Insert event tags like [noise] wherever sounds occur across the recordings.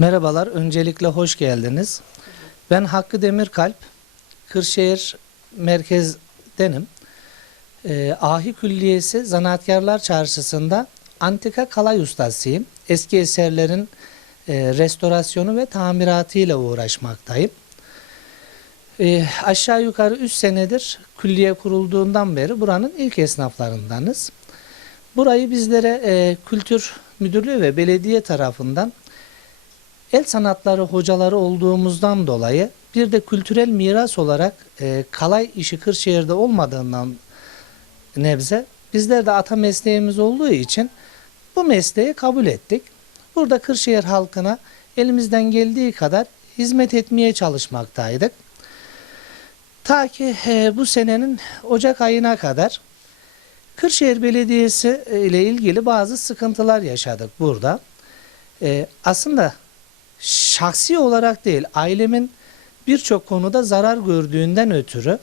Merhabalar, öncelikle hoş geldiniz. Ben Hakkı Demirkalp, Kırşehir merkezdenim. Ee, Ahi Külliyesi Zanaatkarlar Çarşısı'nda antika kalay ustasıyım. Eski eserlerin e, restorasyonu ve tamiratıyla uğraşmaktayım. Ee, aşağı yukarı 3 senedir külliye kurulduğundan beri buranın ilk esnaflarındanız. Burayı bizlere e, Kültür Müdürlüğü ve belediye tarafından el sanatları hocaları olduğumuzdan dolayı bir de kültürel miras olarak e, kalay işi Kırşehir'de olmadığından nebze bizler de ata mesleğimiz olduğu için bu mesleği kabul ettik. Burada Kırşehir halkına elimizden geldiği kadar hizmet etmeye çalışmaktaydık. Ta ki e, bu senenin Ocak ayına kadar Kırşehir Belediyesi e, ile ilgili bazı sıkıntılar yaşadık burada. E, aslında şahsi olarak değil, ailemin birçok konuda zarar gördüğünden ötürü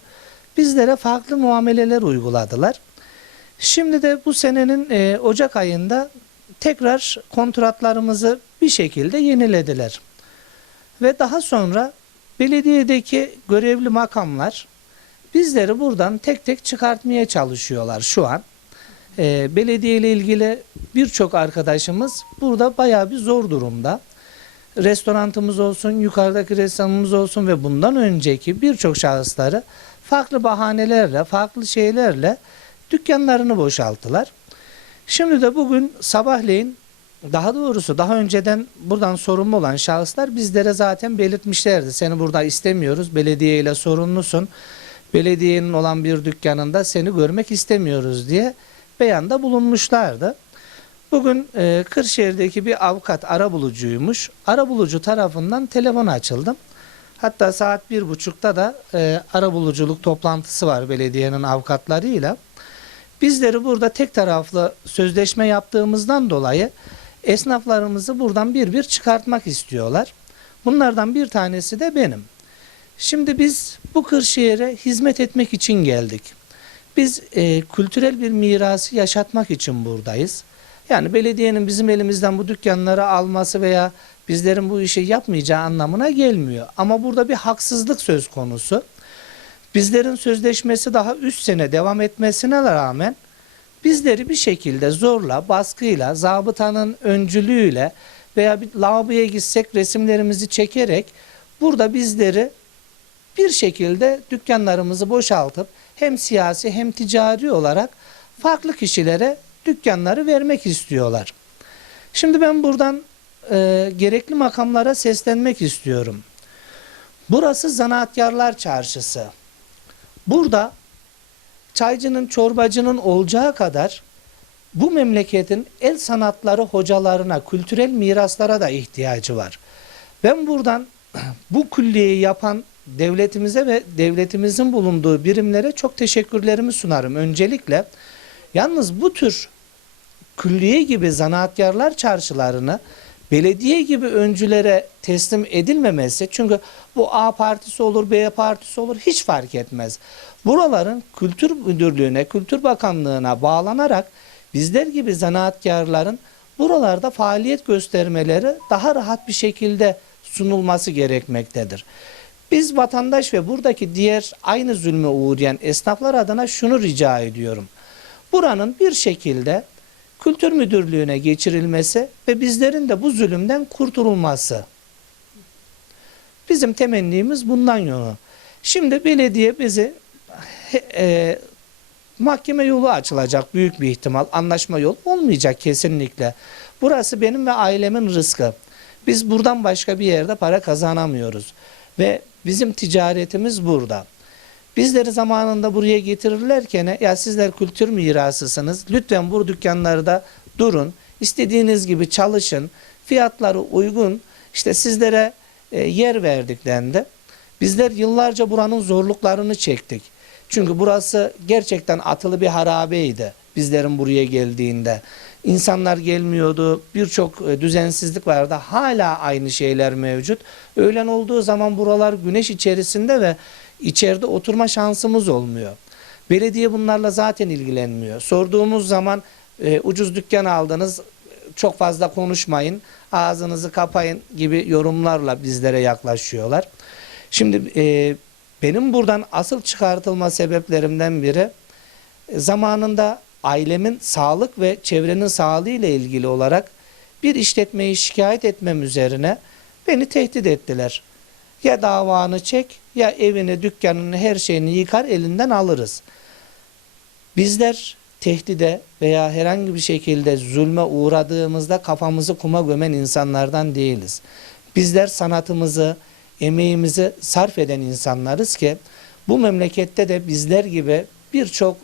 bizlere farklı muameleler uyguladılar. Şimdi de bu senenin e, Ocak ayında tekrar kontratlarımızı bir şekilde yenilediler. Ve daha sonra belediyedeki görevli makamlar bizleri buradan tek tek çıkartmaya çalışıyorlar şu an. E, belediye ile ilgili birçok arkadaşımız burada bayağı bir zor durumda restorantımız olsun, yukarıdaki restoranımız olsun ve bundan önceki birçok şahısları farklı bahanelerle, farklı şeylerle dükkanlarını boşalttılar. Şimdi de bugün sabahleyin daha doğrusu daha önceden buradan sorumlu olan şahıslar bizlere zaten belirtmişlerdi. Seni burada istemiyoruz, belediye ile sorumlusun. Belediyenin olan bir dükkanında seni görmek istemiyoruz diye beyanda bulunmuşlardı. Bugün e, Kırşehir'deki bir avukat arabulucuymuş. Arabulucu tarafından telefon açıldım. Hatta saat bir buçukta da e, arabuluculuk toplantısı var belediyenin avukatlarıyla. Bizleri burada tek taraflı sözleşme yaptığımızdan dolayı esnaflarımızı buradan bir bir çıkartmak istiyorlar. Bunlardan bir tanesi de benim. Şimdi biz bu Kırşehir'e hizmet etmek için geldik. Biz e, kültürel bir mirası yaşatmak için buradayız. Yani belediyenin bizim elimizden bu dükkanları alması veya bizlerin bu işi yapmayacağı anlamına gelmiyor. Ama burada bir haksızlık söz konusu. Bizlerin sözleşmesi daha 3 sene devam etmesine rağmen bizleri bir şekilde zorla, baskıyla, zabıtanın öncülüğüyle veya bir lavaboya gitsek resimlerimizi çekerek burada bizleri bir şekilde dükkanlarımızı boşaltıp hem siyasi hem ticari olarak farklı kişilere dükkanları vermek istiyorlar. Şimdi ben buradan e, gerekli makamlara seslenmek istiyorum. Burası Zanaatkarlar Çarşısı. Burada çaycının, çorbacının olacağı kadar bu memleketin el sanatları hocalarına, kültürel miraslara da ihtiyacı var. Ben buradan [clears throat] bu külliyeyi yapan devletimize ve devletimizin bulunduğu birimlere çok teşekkürlerimi sunarım. Öncelikle yalnız bu tür külliye gibi zanaatkarlar çarşılarını belediye gibi öncülere teslim edilmemesi çünkü bu A partisi olur B partisi olur hiç fark etmez. Buraların kültür müdürlüğüne, kültür bakanlığına bağlanarak bizler gibi zanaatkarların buralarda faaliyet göstermeleri daha rahat bir şekilde sunulması gerekmektedir. Biz vatandaş ve buradaki diğer aynı zulme uğrayan esnaflar adına şunu rica ediyorum. Buranın bir şekilde Kültür Müdürlüğü'ne geçirilmesi ve bizlerin de bu zulümden kurtululması. Bizim temennimiz bundan yana. Şimdi belediye bizi e, mahkeme yolu açılacak büyük bir ihtimal. Anlaşma yolu olmayacak kesinlikle. Burası benim ve ailemin rızkı. Biz buradan başka bir yerde para kazanamıyoruz. Ve bizim ticaretimiz burada. Bizleri zamanında buraya getirirlerken ya sizler kültür mirasısınız. Lütfen bu dükkanlarda durun. istediğiniz gibi çalışın. Fiyatları uygun. İşte sizlere e, yer verdiklerinde bizler yıllarca buranın zorluklarını çektik. Çünkü burası gerçekten atılı bir harabeydi bizlerin buraya geldiğinde. İnsanlar gelmiyordu. Birçok e, düzensizlik vardı. Hala aynı şeyler mevcut. Öğlen olduğu zaman buralar güneş içerisinde ve içeride oturma şansımız olmuyor. Belediye bunlarla zaten ilgilenmiyor. Sorduğumuz zaman e, ucuz dükkan aldınız çok fazla konuşmayın. ağzınızı kapayın gibi yorumlarla bizlere yaklaşıyorlar. Şimdi e, benim buradan asıl çıkartılma sebeplerimden biri e, zamanında ailemin sağlık ve çevrenin sağlığı ile ilgili olarak bir işletmeyi şikayet etmem üzerine beni tehdit ettiler. Ya davanı çek ya evini, dükkanını, her şeyini yıkar elinden alırız. Bizler tehdide veya herhangi bir şekilde zulme uğradığımızda kafamızı kuma gömen insanlardan değiliz. Bizler sanatımızı, emeğimizi sarf eden insanlarız ki bu memlekette de bizler gibi birçok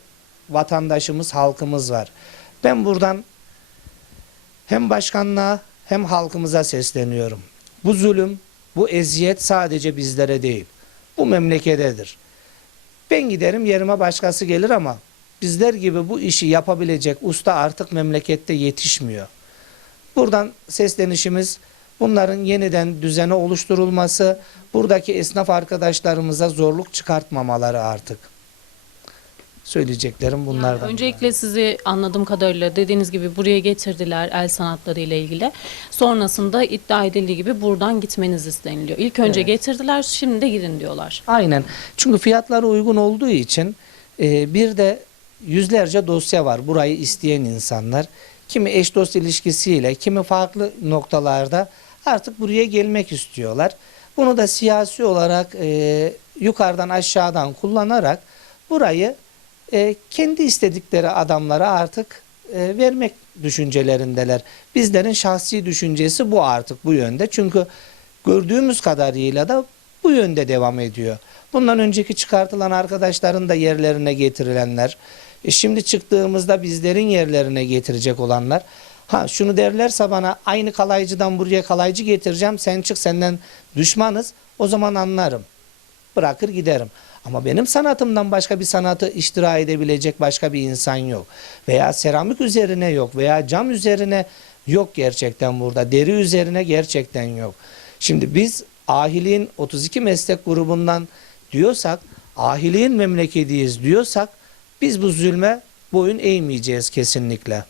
vatandaşımız, halkımız var. Ben buradan hem başkanlığa hem halkımıza sesleniyorum. Bu zulüm, bu eziyet sadece bizlere değil. Bu memlekededir. Ben giderim yerime başkası gelir ama bizler gibi bu işi yapabilecek usta artık memlekette yetişmiyor. Buradan seslenişimiz bunların yeniden düzene oluşturulması, buradaki esnaf arkadaşlarımıza zorluk çıkartmamaları artık. Söyleyeceklerim bunlardan. Yani öncelikle sizi anladığım kadarıyla dediğiniz gibi buraya getirdiler el sanatları ile ilgili. Sonrasında iddia edildiği gibi buradan gitmeniz isteniliyor. İlk önce Evet. getirdiler, şimdi de gidin diyorlar. Aynen. Çünkü fiyatları uygun olduğu için e, bir de yüzlerce dosya var burayı isteyen insanlar. Kimi eş dost ilişkisiyle, kimi farklı noktalarda artık buraya gelmek istiyorlar. Bunu da siyasi olarak e, yukarıdan aşağıdan kullanarak burayı e, kendi istedikleri adamlara artık e, vermek düşüncelerindeler. Bizlerin şahsi düşüncesi bu artık bu yönde. Çünkü gördüğümüz kadarıyla da bu yönde devam ediyor. Bundan önceki çıkartılan arkadaşların da yerlerine getirilenler, e şimdi çıktığımızda bizlerin yerlerine getirecek olanlar. Ha şunu derlerse bana aynı kalaycıdan buraya kalaycı getireceğim sen çık senden düşmanız o zaman anlarım. Bırakır giderim. Ama benim sanatımdan başka bir sanatı iştira edebilecek başka bir insan yok. Veya seramik üzerine yok veya cam üzerine yok gerçekten burada. Deri üzerine gerçekten yok. Şimdi biz ahiliğin 32 meslek grubundan diyorsak, ahiliğin memleketiyiz diyorsak biz bu zulme boyun eğmeyeceğiz kesinlikle.